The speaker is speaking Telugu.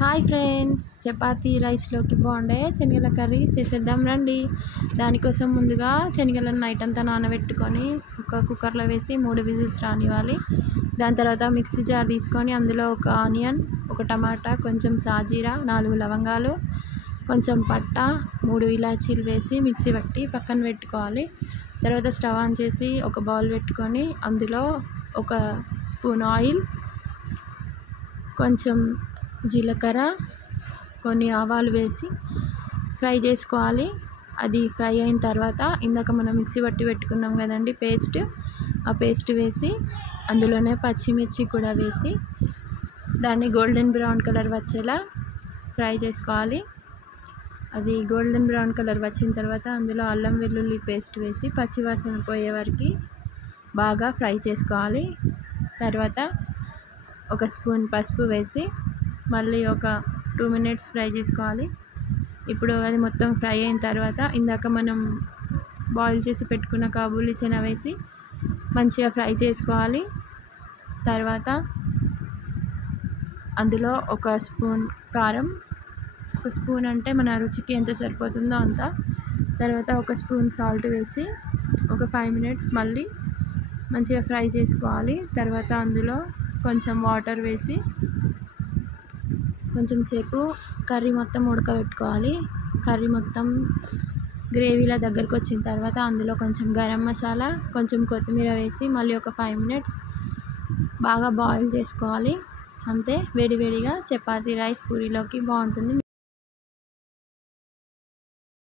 హాయ్ ఫ్రెండ్స్, చపాతీ రైస్లోకి బాగుండే శనగల కర్రీ చేసేద్దాం రండి. దానికోసం ముందుగా శనగలను నైట్ అంతా నానబెట్టుకొని ఒక కుక్కర్లో వేసి 3 విజిల్స్ రానివ్వాలి. దాని తర్వాత మిక్సీ జార్ తీసుకొని అందులో ఒక ఆనియన్, ఒక టమాటా, కొంచెం సాజీరా, 4 లవంగాలు, కొంచెం పట్ట, 3 ఇలాచీలు వేసి మిక్సీ పట్టి పక్కన పెట్టుకోవాలి. తర్వాత స్టవ్ ఆన్ చేసి ఒక బౌల్ పెట్టుకొని అందులో ఒక స్పూన్ ఆయిల్, కొంచెం జీలకర్ర, కొన్ని ఆవాలు వేసి ఫ్రై చేసుకోవాలి. అది ఫ్రై అయిన తర్వాత ఇందాక మనం మిక్సీ పట్టి పెట్టుకున్నాం కదండి పేస్ట్, ఆ పేస్ట్ వేసి అందులోనే పచ్చిమిర్చి కూడా వేసి దాన్ని గోల్డెన్ బ్రౌన్ కలర్ వచ్చేలా ఫ్రై చేసుకోవాలి. అది గోల్డెన్ బ్రౌన్ కలర్ వచ్చిన తర్వాత అందులో అల్లం వెల్లుల్లి పేస్ట్ వేసి పచ్చివాసన పోయే వరకు బాగా ఫ్రై చేసుకోవాలి. తర్వాత ఒక స్పూన్ పసుపు వేసి మళ్ళీ ఒక 2 మినిట్స్ ఫ్రై చేసుకోవాలి. ఇప్పుడు అది మొత్తం ఫ్రై అయిన తర్వాత ఇందాక మనం బాయిల్ చేసి పెట్టుకున్న కాబూలి చనా వేసి మంచిగా ఫ్రై చేసుకోవాలి. తర్వాత అందులో ఒక స్పూన్ కారం, ఒక స్పూన్ అంటే మన రుచికి ఎంత సరిపోతుందో అంత, తర్వాత ఒక స్పూన్ సాల్ట్ వేసి ఒక 5 మినిట్స్ మళ్ళీ మంచిగా ఫ్రై చేసుకోవాలి. తర్వాత అందులో కొంచెం వాటర్ వేసి కొంచెం సేపు కర్రీ మొత్తం ఉడకబెట్టుకోవాలి. కర్రీ మొత్తం గ్రేవీలా దగ్గరకు వచ్చిన తర్వాత అందులో కొంచెం గరం మసాలా, కొంచెం కొత్తిమీర వేసి మళ్ళీ ఒక 5 మినిట్స్ బాగా బాయిల్ చేసుకోవాలి. అంతే, వేడివేడిగా చపాతీ రైస్ పూరీలోకి బాగుంటుంది.